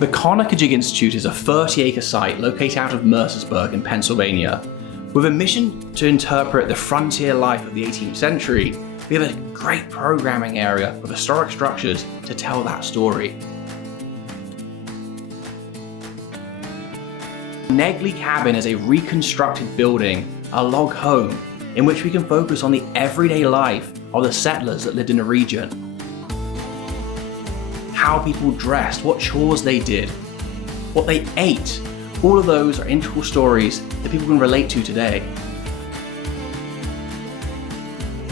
The Conococheague Institute is a 30-acre site located out of Merecersburg in Pennsylvania. With a mission to interpret the frontier life of the 18th century, we have a great programming area with historic structures to tell that story. Negley Cabin is a reconstructed building, a log home, in which we can focus on the everyday life of the settlers that lived in the region. How people dressed, what chores they did, what they ate. All of those are integral stories that people can relate to today.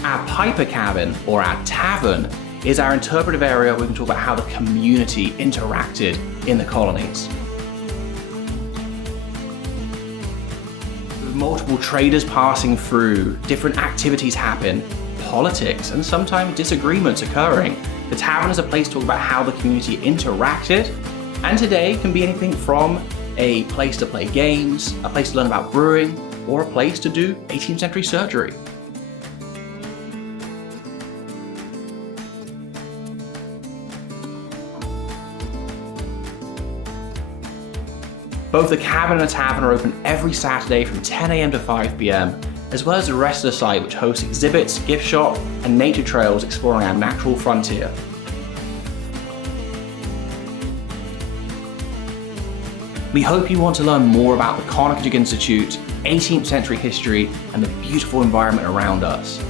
Our Piper Cabin, or our tavern, is our interpretive area where we can talk about how the community interacted in the colonies. With multiple traders passing through, different activities happen, politics and sometimes disagreements occurring, the tavern is a place to talk about how the community interacted, and today can be anything from a place to play games, a place to learn about brewing, or a place to do 18th century surgery. Both the cabin and the tavern are open every Saturday from 10 a.m. to 5 p.m, as well as the rest of the site, which hosts exhibits, gift shop, and nature trails exploring our natural frontier. We hope you want to learn more about the Conococheague Institute, 18th century history, and the beautiful environment around us.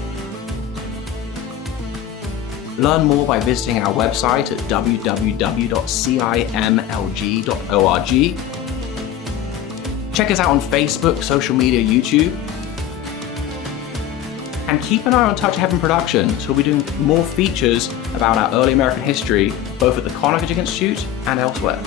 Learn more by visiting our website at www.cimlg.org. Check us out on Facebook, social media, YouTube. And keep an eye on Touch of Heaven Productions, who will be doing more features about our early American history, both at the Conococheague Institute and elsewhere.